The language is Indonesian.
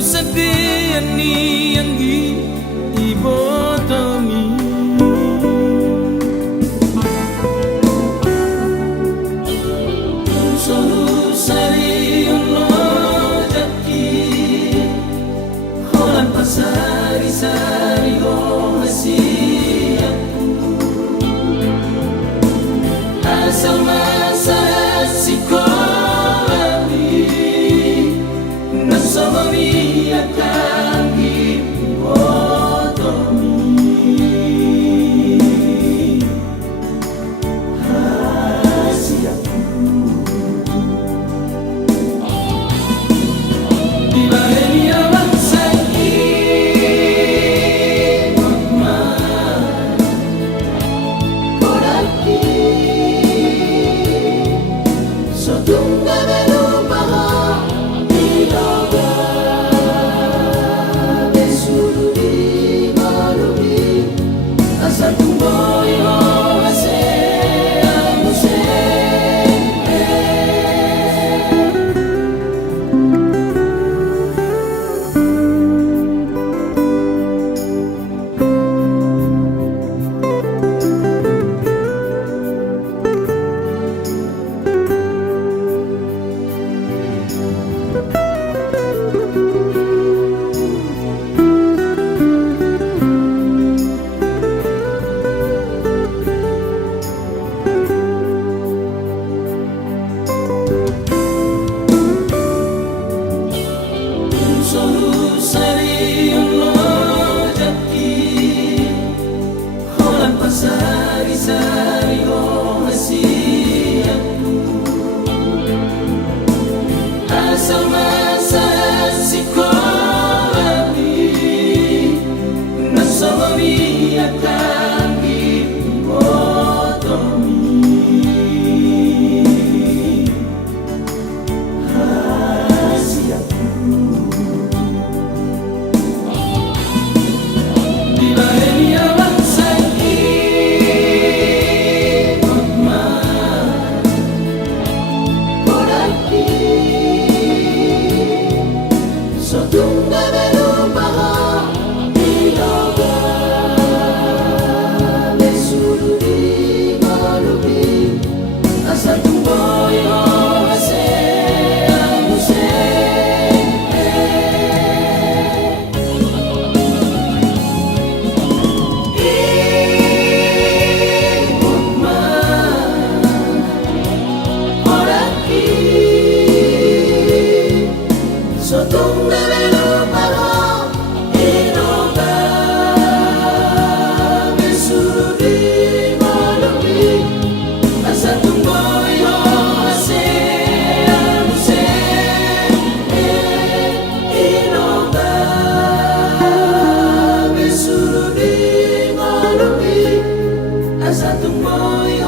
Kesedihan ni yang dibodohi solu sari Allah jaki holan pasari sari oh hasiaku asal masa sikolami nasamami akan dibodohi rahasiaku di bahagia bangsa Hikmat Kodaki Sotungga berupaha diloga besuri malubi asa tumboy ho ase amuse sari-sari oh hasiaku asal masa sikolami nasamami akan dibodohi rahasiaku di bahagia bangsa Sotungga berupaha diloga besuri malubi asa tumboy ho ase amuse Hikmat Kodaki Sotungga berupaha diloga besuri malubi asa tumboy ho ase amuse diloga besuri malubi asa tumboy